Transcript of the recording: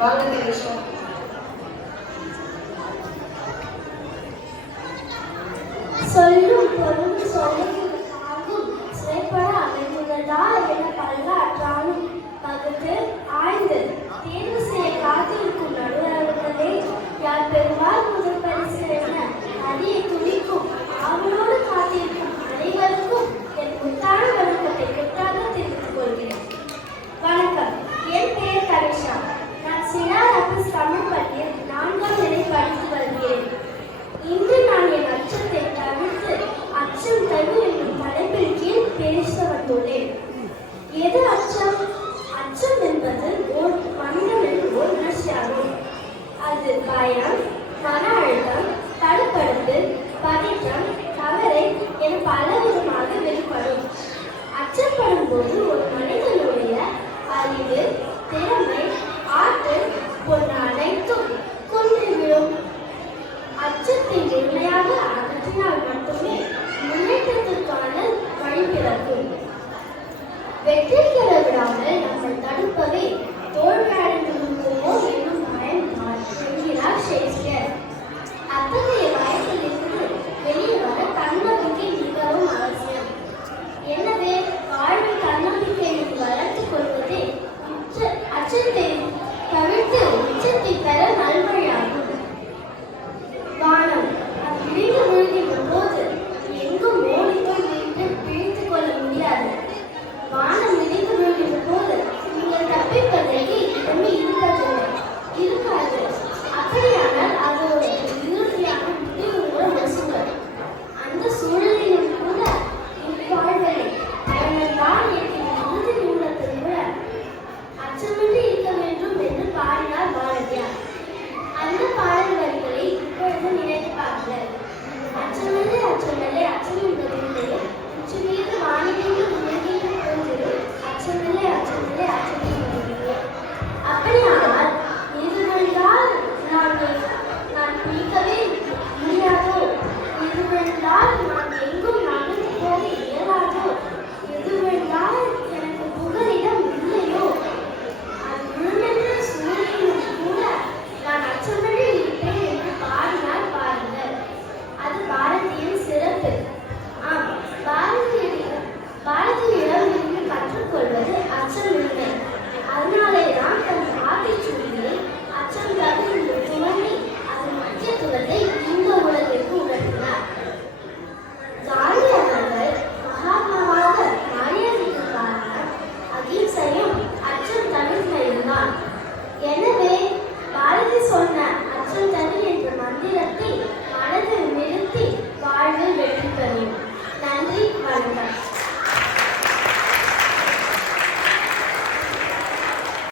வாங்க நிமிஷம். சொல்லும் பொருள் சொல்லும் ஆகும் சிறைப்பட அமைந்துள்ளதா என பல்லாற்றாலும் பகுத்து ஆய்ந்து தேர்வு செய்ய காத்திருக்கும் நடுவர்களே யார் பெறுவார் முதல் பரிசு என அடியை துணிக்கும் ஆவலோடு காத்திருக்கும் அனைவருக்கும் என் முத்தான வணக்கத்தை முத்தாக தெரிவித்துக் கொள்கிறேன். வணக்கம், என் பெயர் கவிஷா. நான் சினாரப்பஸ் தமிழ் பள்ளியில் 4ஆம் நிலை படித்து வருகிறேன். இன்று நான் என் அச்சத்தை தவிர்த்து அச்சம் தவிர என்னும் தலைப்பின் கீழ் பேச வந்துள்ளேன். எது அச்சம்? அச்சம் என்பது மனிதனின் ஒரு உணர்ச்சியாகும். அது பயம், மன அழுத்தம், தடுப்படுத்து, பதற்றம், கவலை என பல விதமாக வெளிப்படும். அச்சப்படும் போது ஒரு மனிதனுடைய அறிவு, திறமை, ஆற்றல் போன்ற அனைத்தும் குன்றிவிடும். அச்சத்தை முழுமையாக அகற்றினால் மட்டுமே முன்னேற்றத்திற்கான வழி பிறக்கும். வெற்றி பெற விடாமல் நம்மை தடுப்பதே